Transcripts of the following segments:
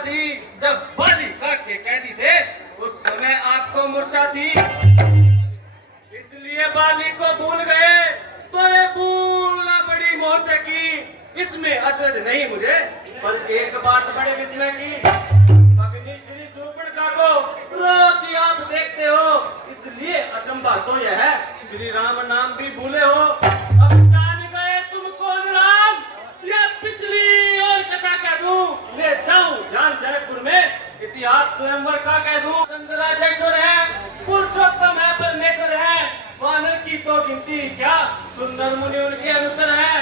जी जब बालिका के कैदी थे उस समय आपको मूर्छा थी, इसलिए बाली को भूल गए। तो ये भूलना बड़ी मौत की, इसमें अचरज नहीं मुझे, पर एक बात बड़े विस्मय की। भगनी श्री शूर्पणखा को रोज ही आप देखते हो, इसलिए अचंभा तो यह है श्री राम नाम भी भूले हो। अब जान गए तुम कौन राम, या पिछली और कथा कह दूं, ले जाऊं जान जनकपुर में इतिहास स्वयंवर का कह दूं। चंद्राजेश्वर है, पुरुषोत्तम है, परमेश्वर है, वानर की तो गिनती क्या, सुंदर मुनि उनके अनुचर है।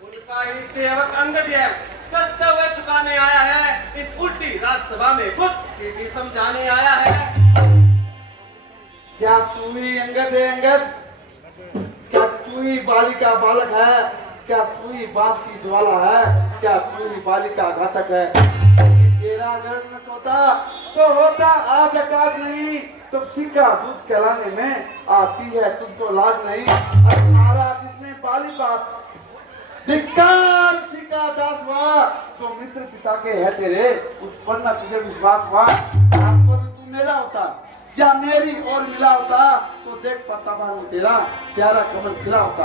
उनका ही सेवक अंगद है, कर्तव्य चुकाने आया है, इस उल्टी राजसभा में कुछ सीधी समझाने आया है। क्या तू ही अंगद है अंगद? क्या तू ही बालिका बालक है? क्या तू ही बांस की ज्वाला है? क्या तू ही बालिका घातक है? तेरा अगर न होता तो होता आज अकाज नहीं, तो सीखा दूध कहलाने में आती है तुमको लाज नहीं। अब महाराज जिसने बालिका धिक्कार सीखा दास हुआ, जो मित्र पिता के है तेरे उस पर न तुझे विश्वास हुआ। आपको भी तू मेरा होता या मेरी और मिला होता, तो देख पाता बाबू तेरा प्यारा कमल खिला होता।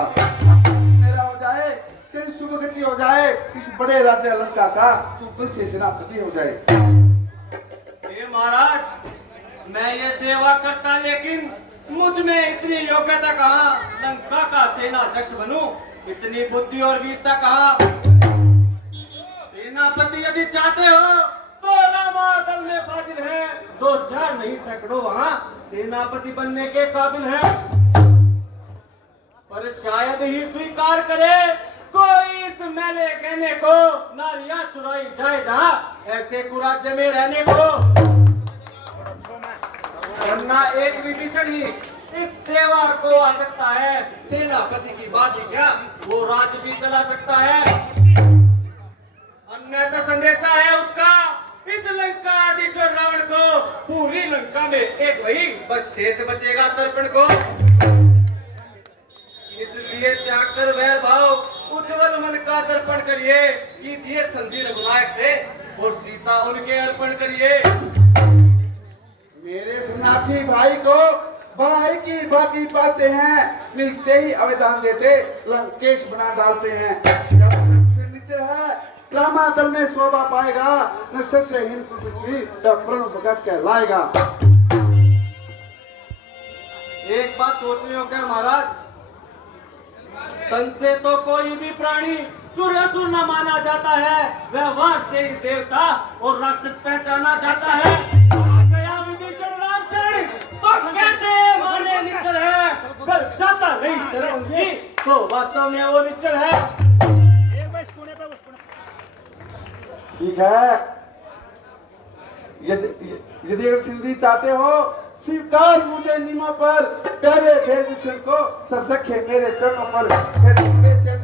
मेरा हो जाए तेरी सुगति हो जाए, इस बड़े राज्य लंका का तू कुल से सेनापति हो जाए। ये महाराज मैं ये सेवा करता, लेकिन मुझ में इतनी योग्यता कहाँ, लंका का सेनाध्यक्ष बनूं, इतनी बुद्धि और वीरता कहाँ। सेनापति यदि चाहते हो तो रामादल में फाजिल है, 2-4 नहीं सैकड़ों वहाँ सेनापति बनने के काबिल है। पर शायद ही स्वीकार करे कोई इस मेले कहने को, नारियां चुराई जाए जहाँ ऐसे कुराज्य में रहने को। वरना एक विभीषण ही इस सेवा को आ सकता है, सेनापति की बात ही क्या, वो राज भी चला सकता है। अन्यथा संदेशा है उसका इस लंकाधीश्वर रावण को, पूरी लंका में एक वही बस शेष बचेगा तर्पण को। इसलिए त्याग कर वैर भाव, उज्जवल मन का दर्पण करिए, कीजिए संधि रघुनायक से और सीता उनके अर्पण करिए। मेरे सन्यासी भाई को भाई की बाती पाते हैं, मिलते ही आवेदन देते लंकेश बना डालते हैं। जब नीचे है रामादल में शोभा पाएगा, न शस्त्रहीन पृथ्वी प्रण प्रकाश कहलाएगा। एक बात सोच रहे हो क्या महाराज, तन से तो कोई भी प्राणी सूर्यासुर न माना जाता है, व्यवहार से ही देवता और राक्षस पहचाना जाता है। गया विभीषण रामचरण तो कैसे माने निश्चल है, पर जाता नहीं शरण तो वास्तव में वो निश्चल है। ठीक है, यदि अगर सिंधी चाहते हो स्वीकार मुझे निमों पर, प्यारे भेदूषण को सब रखे मेरे चरणों पर। फिर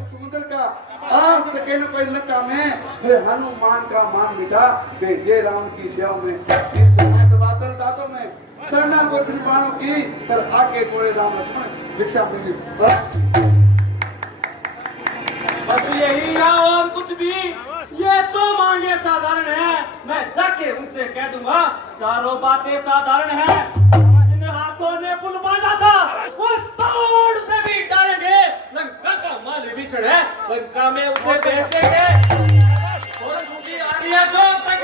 समुद्र का आ सके न कोई लंका में, फिर हनुमान का मान मिटा भेजे राम की सेवा में। इस समय बादल दातों में शरणा को बाणों की, कर आके जोड़े राम लक्ष्मण भिक्षा पूजी। बस यही या और कुछ भी, ये तो मांगे साधारण है, मैं जाके उनसे कह दूंगा चारों बातें साधारण है। जिन हाथों ने पुल बांधा था वो तोड़ से भी डालेंगे, लंका का माल विभीषण है, लंका में उसे भेज देंगे। और उनकी आड़ियां जो तक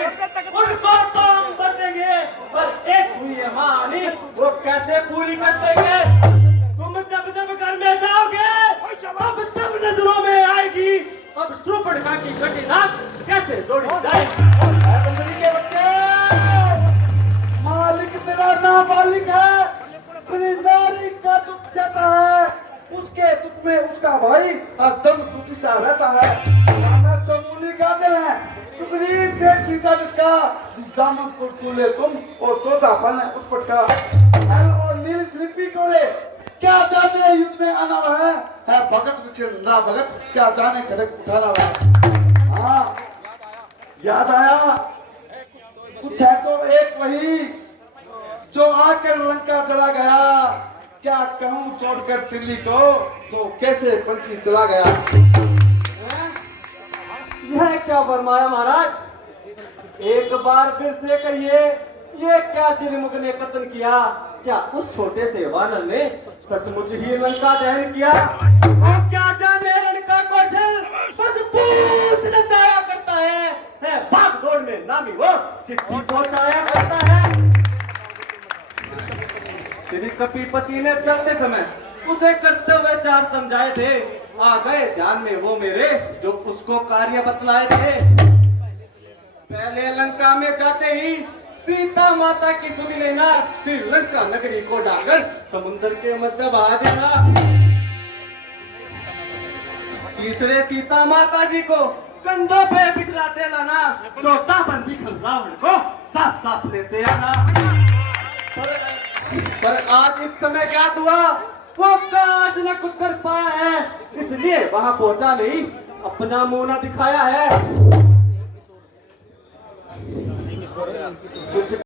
उनको तो हम भर देंगे, पर एक हुई है महानी, वो कैसे पूरी कर देंगे। तुम जब जब घर में जाओगे अब तब नजरों में आएगी, अब शूर्पणखा की कटी नाक कैसे दौड़ी जाएगी। के बच्चे, मालिक तेरा नाबालिग है, अपनी नारी का दुख सहता है, उसके दुख में उसका भाई हरदम दुखी सा रहता है। राजा चमूली गाजल है, सुग्रीव देख सीता जिसका, जिस दामन को चूले तुम और चौथा फल है उस पटका। और नील शिल्पी कोड़े क्या जाने युद्ध में आना है भगत ना भगत, क्या जाने खड़क उठाना है। हाँ याद आया, कुछ है तो एक वही जो आकर लंका चला गया, क्या कहूँ छोड़कर दिल्ली को, तो कैसे पंछी चला गया। यह क्या फरमाया महाराज, एक बार फिर से कहिए, ये क्या चिरमुख ने कत्ल किया? क्या उस छोटे से वानर ने सचमुच ही लंका दहन किया? और क्या जाने रण का कौशल बस पूछ नचाया करता है भाग दौड़ में नामी वो चिट्ठी पहुंचाया करता है। श्री कपीपति ने चलते समय उसे कर्तव्य चार समझाए थे, आ गए ध्यान में वो मेरे जो उसको कार्य बतलाए थे। पहले लंका में जाते ही सीता माता की सुनी लेना, फिर लंका नगरी को डालकर समुद्र के मध्य बहा देना। तीसरे सीता माता जी को कंधों पे बिठलाते लाना, चौथा बंदी रावण को साथ साथ लेते आना। पर आज इस समय क्या हुआ, वो काज न कुछ कर पाया है, इसलिए वहां पहुंचा नहीं, अपना मुंह न दिखाया है। कुछ